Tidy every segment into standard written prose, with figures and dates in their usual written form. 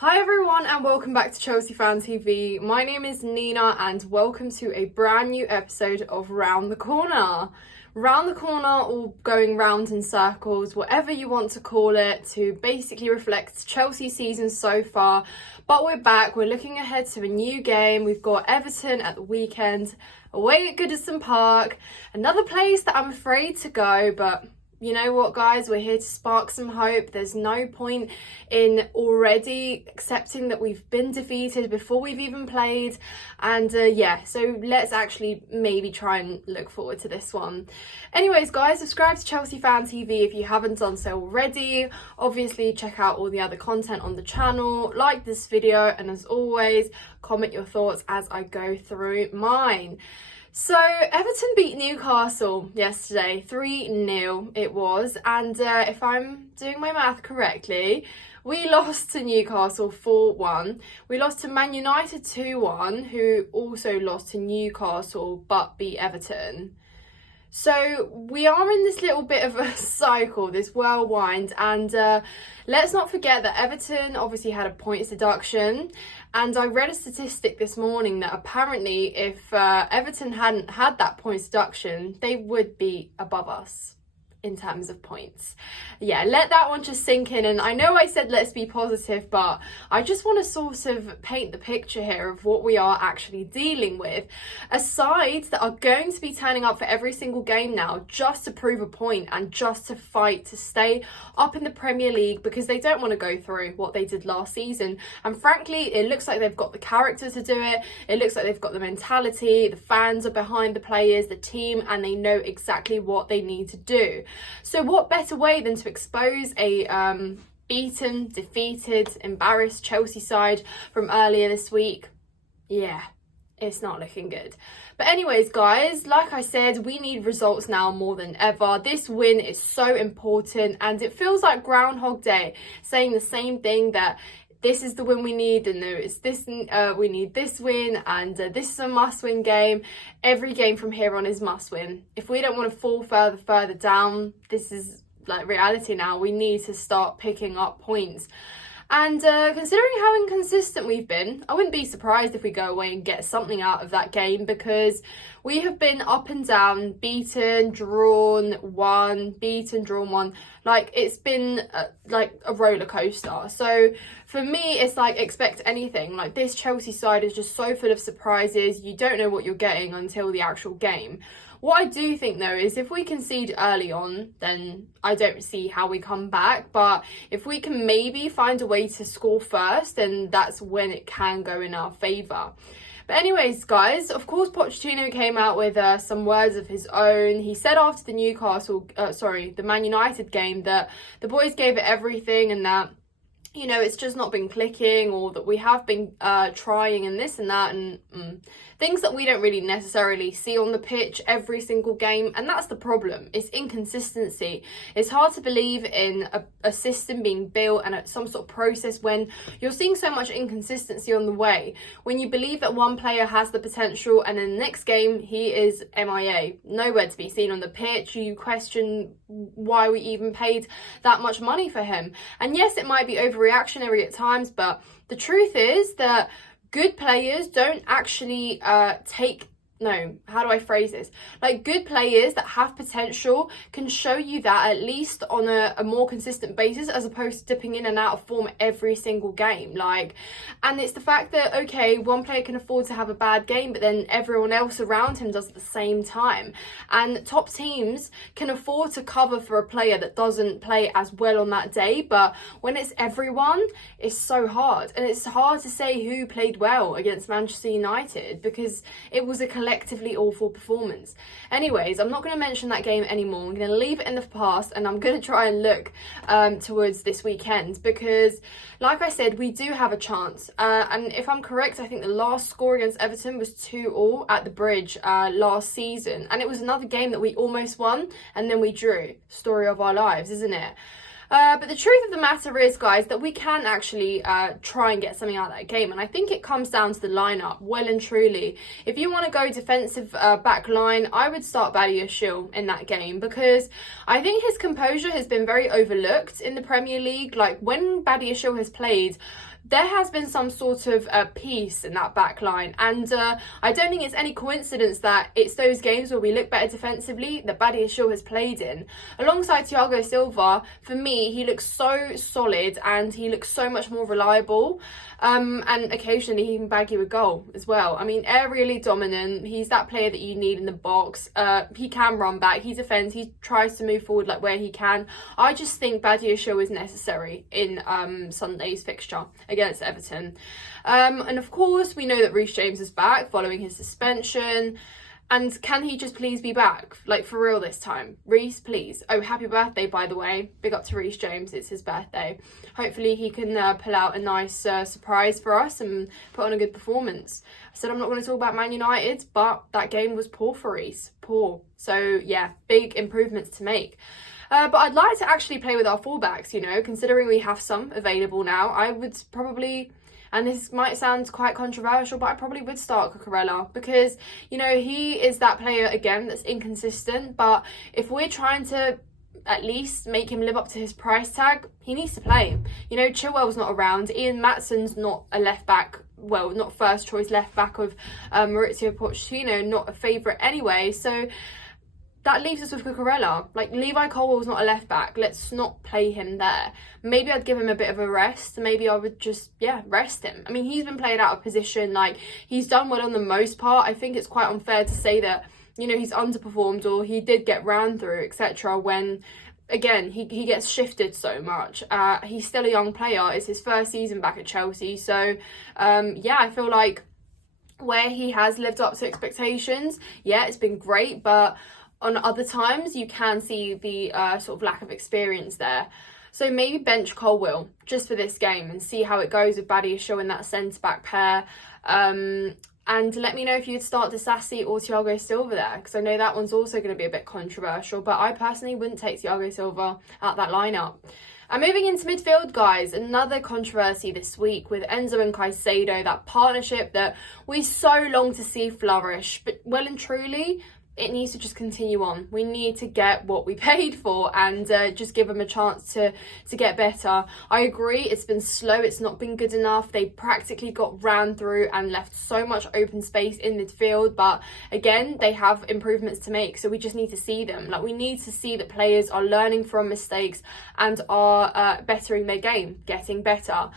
Hi everyone and welcome back to Chelsea Fan TV. My name is Nina and welcome to a brand new episode of Round the Corner. Round the Corner, or going round in circles, whatever you want to call it, to basically reflect Chelsea's season so far. But we're back, we're looking ahead to a new game. We've got Everton at the weekend, away at Goodison Park, another place that I'm afraid to go, but you know what, guys, we're here to spark some hope. There's no point in already accepting that we've been defeated before we've even played. And yeah, so let's actually maybe try and look forward to this one. Anyways, guys, subscribe to Chelsea Fan TV if you haven't done so already. Obviously, check out all the other content on the channel, like this video, and as always, comment your thoughts as I go through mine. So Everton beat Newcastle yesterday, 3-0 it was, and if I'm doing my math correctly, we lost to Newcastle 4-1. We lost to Man United 2-1, who also lost to Newcastle but beat Everton. So we are in this little bit of a cycle, this whirlwind, and let's not forget that Everton obviously had a points deduction, and I read a statistic this morning that apparently if Everton hadn't had that points deduction, they would be above us in terms of points. Yeah, let that one just sink in. And I know I said let's be positive, but I just want to sort of paint the picture here of what we are actually dealing with. A side that are going to be turning up for every single game now just to prove a point and just to fight to stay up in the Premier League, because they don't want to go through what they did last season. And frankly, it looks like they've got the character to do it. It looks like they've got the mentality. The fans are behind the players, the team, and they know exactly what they need to do. So what better way than to expose a beaten, defeated, embarrassed Chelsea side from earlier this week? Yeah, it's not looking good. But anyways, guys, like I said, we need results now more than ever. This win is so important, and it feels like Groundhog Day, saying the same thing, that this is the win we need, and it's this, we need this win, and this is a must-win game. Every game from here on is must-win. If we don't want to fall further down, this is like reality now. We need to start picking up points. And considering how inconsistent we've been, I wouldn't be surprised if we go away and get something out of that game, because we have been up and down, beaten, drawn, won, beaten, drawn, won. Like, it's been like a roller coaster. So for me, it's like expect anything. Like, this Chelsea side is just so full of surprises. You don't know what you're getting until the actual game. What I do think, though, is if we concede early on, then I don't see how we come back. But if we can maybe find a way to score first, then that's when it can go in our favour. But anyways, guys, of course, Pochettino came out with some words of his own. He said after the the Man United game, that the boys gave it everything, and that, you know, it's just not been clicking, or that we have been trying and this and that, and things that we don't really necessarily see on the pitch every single game. And that's the problem. It's inconsistency. It's hard to believe in a system being built and some sort of process when you're seeing so much inconsistency on the way. When you believe that one player has the potential, and in the next game he is MIA, nowhere to be seen on the pitch. You question why we even paid that much money for him. And yes, it might be overreactionary at times, but the truth is that good players don't actually how do I phrase this? Like, good players that have potential can show you that at least on a more consistent basis, as opposed to dipping in and out of form every single game. Like, and it's the fact that, okay, one player can afford to have a bad game, but then everyone else around him does at the same time. And top teams can afford to cover for a player that doesn't play as well on that day. But when it's everyone, it's so hard. And it's hard to say who played well against Manchester United, because it was a collectively awful performance. Anyways, I'm not going to mention that game anymore. I'm going to leave it in the past, and I'm going to try and look towards this weekend, because like I said, we do have a chance, and if I'm correct, I think the last score against Everton was 2-2 at the Bridge last season, and it was another game that we almost won and then we drew. Story of our lives, isn't it? But the truth of the matter is, guys, that we can actually try and get something out of that game. And I think it comes down to the lineup, well and truly. If you want to go defensive back line, I would start Badiashile in that game, because I think his composure has been very overlooked in the Premier League. Like, when Badiashile has played, there has been some sort of peace in that back line, and I don't think it's any coincidence that it's those games where we look better defensively that Badiashile has played in. Alongside Thiago Silva, for me, he looks so solid and he looks so much more reliable, and occasionally he can bag you a goal as well. I mean, aerially dominant, he's that player that you need in the box. He can run back, he defends, he tries to move forward like where he can. I just think Badiashile is necessary in Sunday's fixture against Everton. And of course, we know that Reece James is back following his suspension. And can he just please be back? Like, for real this time. Reece, please. Oh, happy birthday, by the way. Big up to Reece James. It's his birthday. Hopefully he can pull out a nice surprise for us and put on a good performance. I said I'm not going to talk about Man United, but that game was poor for Reece. Poor. So, yeah, big improvements to make. But I'd like to actually play with our fullbacks, you know, considering we have some available now. I would probably, and this might sound quite controversial, but I probably would start Cucurella because, you know, he is that player, again, that's inconsistent. But if we're trying to at least make him live up to his price tag, he needs to play. You know, Chilwell's not around. Ian Matson's not a left back, well, not first choice left back of Maurizio Pochettino, not a favourite anyway. So that leaves us with Cucurella. Like, Levi Colwill's not a left back. Let's not play him there. Maybe I'd give him a bit of a rest. Maybe I would just, rest him. I mean, he's been played out of position. Like, he's done well on the most part. I think it's quite unfair to say that, you know, he's underperformed or he did get ran through, etc. when, again, he gets shifted so much. He's still a young player. It's his first season back at Chelsea. So, I feel like where he has lived up to expectations, it's been great, but on other times, you can see the sort of lack of experience there. So maybe bench Colwill just for this game and see how it goes with Badiashile in that centre-back pair. And let me know if you'd start Disasi or Thiago Silva there, because I know that one's also going to be a bit controversial, but I personally wouldn't take Thiago Silva out that lineup. And moving into midfield, guys, another controversy this week with Enzo and Caicedo, that partnership that we so long to see flourish, but well and truly, it needs to just continue on. We need to get what we paid for and just give them a chance to get better. I agree, it's been slow, it's not been good enough. They practically got ran through and left so much open space in midfield, but again, they have improvements to make, so we just need to see them. Like, we need to see that players are learning from mistakes and are bettering their game, getting better.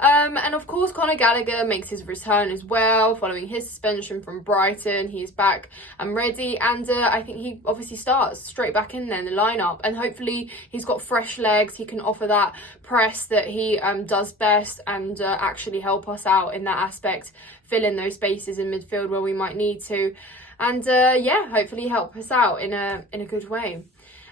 And of course, Conor Gallagher makes his return as well, following his suspension from Brighton. He's back and ready, and I think he obviously starts straight back in there in the lineup, and hopefully he's got fresh legs. He can offer that press that he does best and actually help us out in that aspect, fill in those spaces in midfield where we might need to, and hopefully help us out in a good way.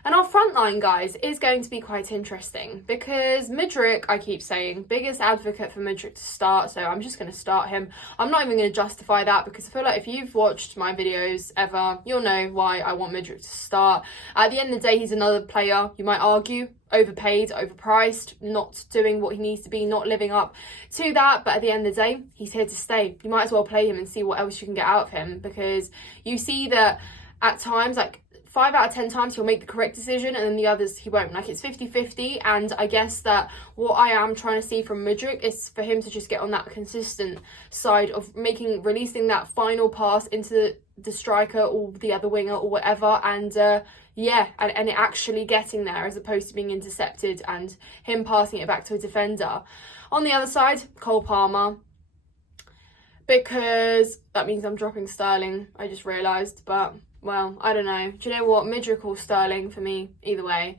And our front line, guys, is going to be quite interesting because Mudryk, I keep saying, biggest advocate for Mudryk to start, so I'm just going to start him. I'm not even going to justify that because I feel like if you've watched my videos ever, you'll know why I want Mudryk to start. At the end of the day, he's another player, you might argue, overpaid, overpriced, not doing what he needs to be, not living up to that, but at the end of the day, he's here to stay. You might as well play him and see what else you can get out of him, because you see that at times, like, 5 out of 10 times he'll make the correct decision and then the others he won't. Like, it's 50-50, and I guess that what I am trying to see from Mudryk is for him to just get on that consistent side of releasing that final pass into the striker or the other winger or whatever, and it actually getting there as opposed to being intercepted and him passing it back to a defender. On the other side, Cole Palmer, because that means I'm dropping Sterling, I just realised, but well, I don't know. Do you know what? Mudryk or Sterling for me, either way.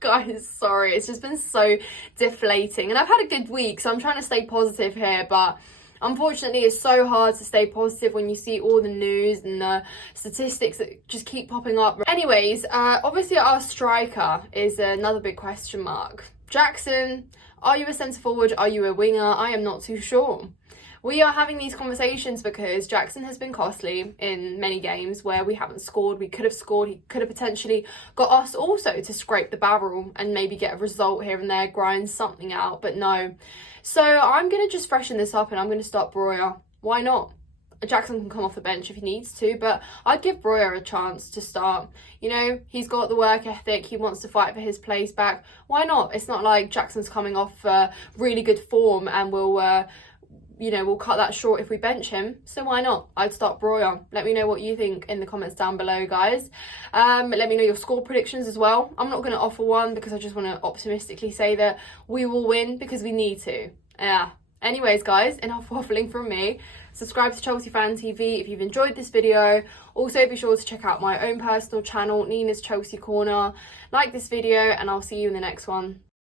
Guys, sorry, it's just been so deflating. And I've had a good week, so I'm trying to stay positive here, but unfortunately, it's so hard to stay positive when you see all the news and the statistics that just keep popping up. Anyways, obviously our striker is another big question mark. Jackson, are you a centre forward? Are you a winger? I am not too sure. We are having these conversations because Jackson has been costly in many games where we haven't scored. We could have scored. He could have potentially got us also to scrape the barrel and maybe get a result here and there, grind something out, but no. So I'm going to just freshen this up and I'm going to start Breuer. Why not? Jackson can come off the bench if he needs to, but I'd give Broja a chance to start. You know, he's got the work ethic, he wants to fight for his place back. Why not? It's not like Jackson's coming off really good form and we'll cut that short if we bench him. So why not? I'd start Broja. Let me know what you think in the comments down below, guys. Let me know your score predictions as well. I'm not going to offer one because I just want to optimistically say that we will win because we need to. Yeah. Anyways, guys, enough waffling from me. Subscribe to Chelsea Fan TV if you've enjoyed this video. Also, be sure to check out my own personal channel, Nina's Chelsea Corner. Like this video, and I'll see you in the next one.